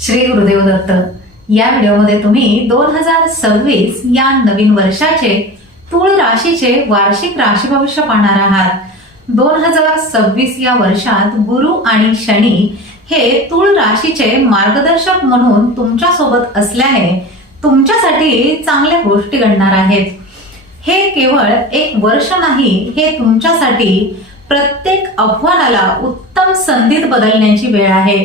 श्री गुरुदेव दत्त या व्हिडिओमध्ये तुम्ही दोन हजार सव्वीस या नवीन वर्षाचे तूळ राशीचे वार्षिक राशी भविष्य पाहणार आहात. दोन हजार सव्वीस या वर्षात गुरु आणि शनी हे तूळ राशीचे मार्गदर्शक म्हणून तुमच्यासोबत असल्याने तुमच्यासाठी चांगल्या गोष्टी घडणार आहेत. हे केवळ एक वर्ष नाही हे तुमच्यासाठी प्रत्येक आव्हानाला उत्तम संधीत बदलण्याची वेळ आहे.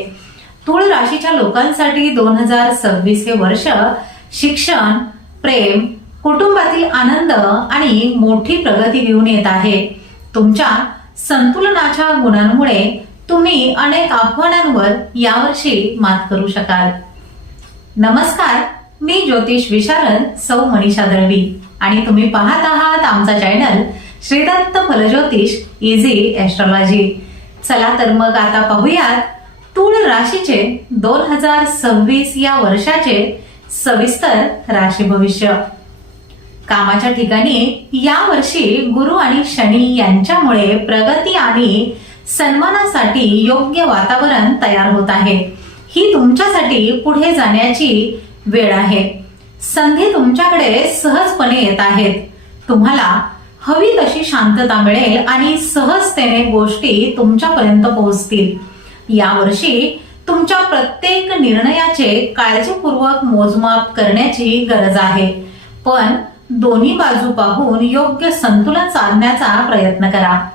तूळ राशीच्या लोकांसाठी दोन हजार सव्वीस हे वर्ष शिक्षण प्रेम कुटुंबातील आनंद आणि मोठी प्रगती घेऊन येत आहे. तुमच्या संतुलनाच्या गुणांमुळे तुम्ही अनेक आव्हानांवर यावर्षी मात करू शकाल. नमस्कार मी ज्योतिष विशारद सौ मनीषा दळवी आणि तुम्ही पाहत आहात आमचा channel Shridatta Phaljyotish easy astrology चला तर मग आता पाहूयात तूळ राशीचे दोन हजार सव्वीस या वर्षाचे सविस्तर राशी भविष्य. कामाच्या ठिकाणी या वर्षी गुरु आणि शनी यांच्यामुळे प्रगती आणि सन्मानासाठी योग्य वातावरण तयार होत आहे. ही तुमच्यासाठी पुढे जाण्याची वेळ आहे. संधी तुमच्याकडे सहजपणे येत आहेत. तुम्हाला हवी तशी शांतता मिळेल आणि सहजतेने गोष्टी तुमच्यापर्यंत पोहोचतील. यावर्षी तुमच्या प्रत्येक निर्णयाचे काळजीपूर्वक मोजमाप करण्याची गरज आहे. पण दोन्ही बाजू पाहून योग्य संतुलन साधण्याचा प्रयत्न करा.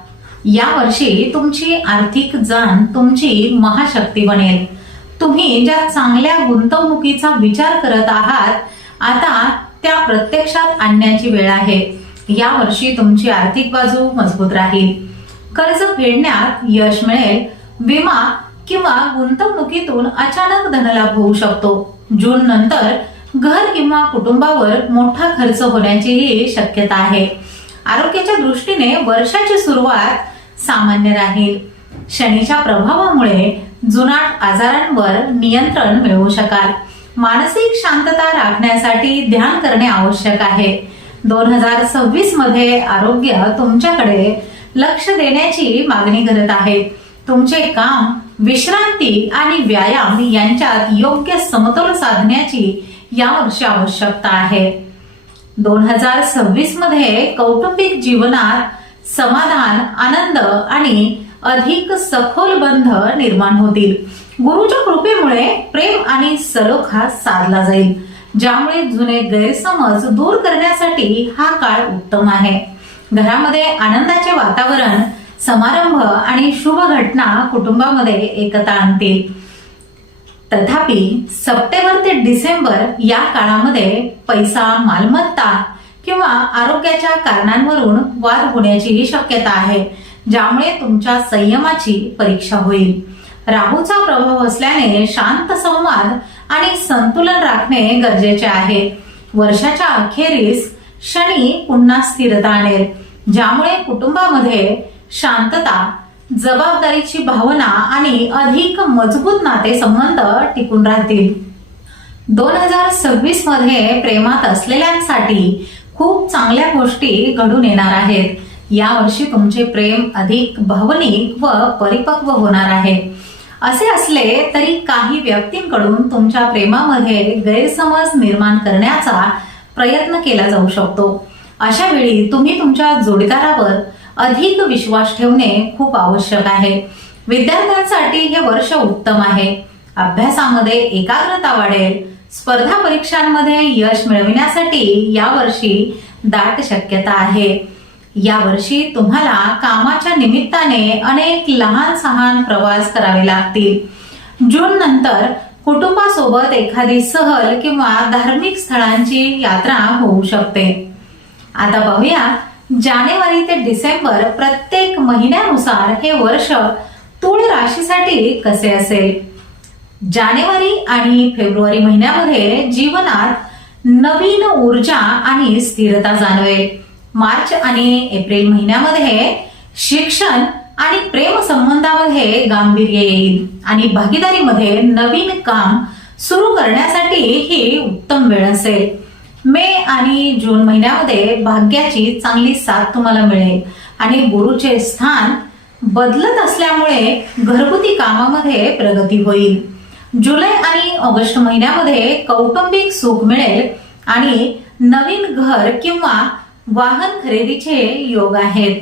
या वर्षी तुमची आर्थिक जाण तुमची महाशक्ती बनेल. तुम्ही ज्या चांगल्या गुंतवणुकीचा विचार करत आहात आता त्या प्रत्यक्षात आणण्याची वेळ आहे. या वर्षी तुमची आर्थिक बाजू मजबूत राहील. कर्ज फेडण्यात यश मिळेल. विमा किंवा गुंतवणुकीतून अचानक धनलाभ होऊ शकतो. जून नंतर घर किंवा कुटुंबावर मोठा खर्च होण्याचीही शक्यता आहे. आरोग्याच्या दृष्टीने वर्षाची सुरुवात सामान्य राहील. शनीच्या प्रभावामुळे जुनाट आजारांवर नियंत्रण मिळवू शकाल. मानसिक शांतता राखण्यासाठी ध्यान करणे आवश्यक आहे. दोन हजार सव्वीसमध्ये आरोग्य तुमच्याकडे लक्ष देण्याची मागणी करत आहे. तुमचे काम विश्रांती आणि व्यायाम यांच्यात योग्य समतोल साधण्याची यावर्षी आवश्यकता आहे. दोन हजार सव्वीसमध्ये कौटुंबिक जीवनात समाधान आनंद आणि अधिक सखोल बंध निर्माण होतील. गुरुच्या कृपेमुळे प्रेम आणि सलोखा साधला जाईल ज्यामुळे जुने गैरसमज दूर करण्यासाठी हा काळ उत्तम आहे. घरामध्ये आनंदाचे वातावरण समारंभ आणि शुभ घटना कुटुंबामध्ये एकता आणतील. तथापि सप्टेंबर ते डिसेंबर या काळामध्ये पैसा मालमत्ता किंवा आरोग्याच्या कारणांवरून वाद होण्याचीही शक्यता आहे ज्यामुळे तुमच्या संयमाची परीक्षा होईल. राहूचा प्रभाव असल्याने शांत संवाद आणि संतुलन राखणे गरजेचे आहे. वर्षाच्या अखेरीस शनी पुन्हा स्थिरता आणेल ज्यामुळे कुटुंबामध्ये शांतता जबाबदारीची भावना आणि अधिक मजबूत नाते संबंध टिकून राहतील. दोन हजार सव्वीसमध्ये प्रेमात असलेल्यांसाठी खूप चांगल्या गोष्टी घडून येणार आहेत. यावर्षी तुमचे प्रेम अधिक भावनिक व परिपक्व होणार आहे. असे असले तरी काही व्यक्तींकडून तुमच्या प्रेमामध्ये गैरसमज निर्माण करण्याचा प्रयत्न केला जाऊ शकतो. अशा वेळी तुम्ही तुमच्या जोडीदारावर अधिक विश्वास ठेवणे खूप आवश्यक आहे. विद्यार्थ्यांसाठी हे वर्ष उत्तम आहे. अभ्यासामध्ये एकाग्रता वाढेल. स्पर्धा परीक्षांमध्ये यश मिळविण्यासाठी यावर्षी दाट शक्यता आहे. यावर्षी तुम्हाला कामाच्या निमित्ताने अनेक लहान सहान प्रवास करावे लागतील. जून नंतर कुटुंबासोबत एखादी सहल किंवा धार्मिक स्थळांची यात्रा होऊ शकते. आता पाहूया जानेवारी ते डिसेंबर प्रत्येक महिन्यानुसार हे वर्ष तूळ राशीसाठी कसे असेल? जानेवारी आणि फेब्रुवारी महिन्यामध्ये जीवनात नवीन ऊर्जा आणि स्थिरता जाणवेल. मार्च आणि एप्रिल महिन्यामध्ये शिक्षण आणि प्रेम संबंधामध्ये गांभीर्य येईल आणि भागीदारीमध्ये नवीन काम सुरू करण्यासाठी ही उत्तम वेळ असेल. मे आणि जून महिन्यामध्ये भाग्याची चांगली साथ तुम्हाला मिळेल. आणि गुरुचे स्थान बदलत असल्यामुळे घरगुती कामामध्ये प्रगती होईल. जुलै आणि ऑगस्ट महिन्यामध्ये कौटुंबिक सुख मिळेल आणि नवीन घर किंवा वाहन खरेदीचे योग आहेत.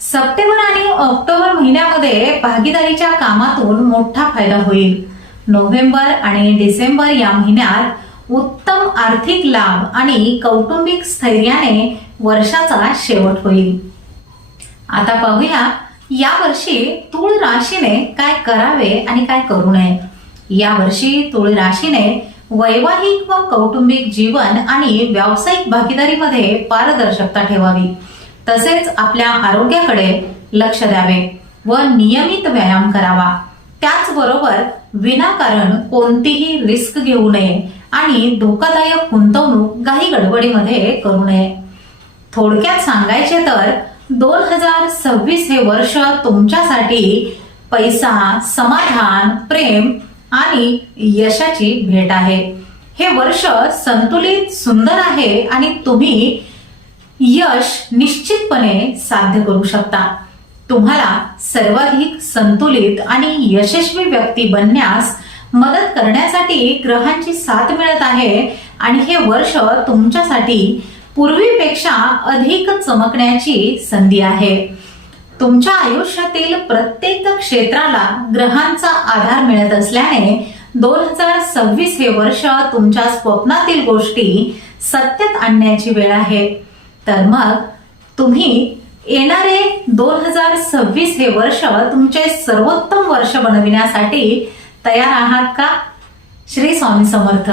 सप्टेंबर आणि ऑक्टोबर महिन्यामध्ये भागीदारीच्या कामातून मोठा फायदा होईल. नोव्हेंबर आणि डिसेंबर या महिन्यात उत्तम आर्थिक लाभ आणि कौटुंबिक स्थैर्याने वर्षाचा शेवट होईल. आता पाहूया या वर्षी तूळ राशीने काय करावे आणि काय करू नये? या वर्षी तूळ राशीने वैवाहिक व कौटुंबिक जीवन आणि व्यावसायिक भागीदारीमध्ये पारदर्शकता ठेवावी. तसेच आपल्या आरोग्याकडे लक्ष द्यावे व नियमित व्यायाम करावा. त्याचबरोबर विनाकारण कोणतीही रिस्क घेऊ नये आणि धोकादायक गुंतवणूक काही गडबडीमध्ये करू नये. थोडक्यात सांगायचे तर दोन हजार सव्वीस हे वर्ष तुमच्यासाठी पैसा समाधान प्रेम आणि यशाची भेट आहे. हे वर्ष संतुलित सुंदर आहे आणि तुम्ही यश निश्चितपणे साध्य करू शकता. तुम्हाला सर्वाधिक संतुलित आणि यशस्वी व्यक्ती बनण्यास मदत करण्यासाठी ग्रहांची साथ मिळत आहे. आणि हे वर्ष तुमच्यासाठी पूर्वीपेक्षा अधिक चमकण्याची संधी आहे. तुमच्या आयुष्यातील प्रत्येक क्षेत्राला ग्रहांचा आधार मिळत असल्याने दोन हजार सव्वीस हे वर्ष तुमच्या स्वप्नातील गोष्टी सत्यात आणण्याची वेळ आहे. तर मग तुम्ही येणारे दोन हजार सव्वीस हे वर्ष तुमचे सर्वोत्तम वर्ष बनविण्यासाठी तयार आहात का? श्री स्वामी समर्थ.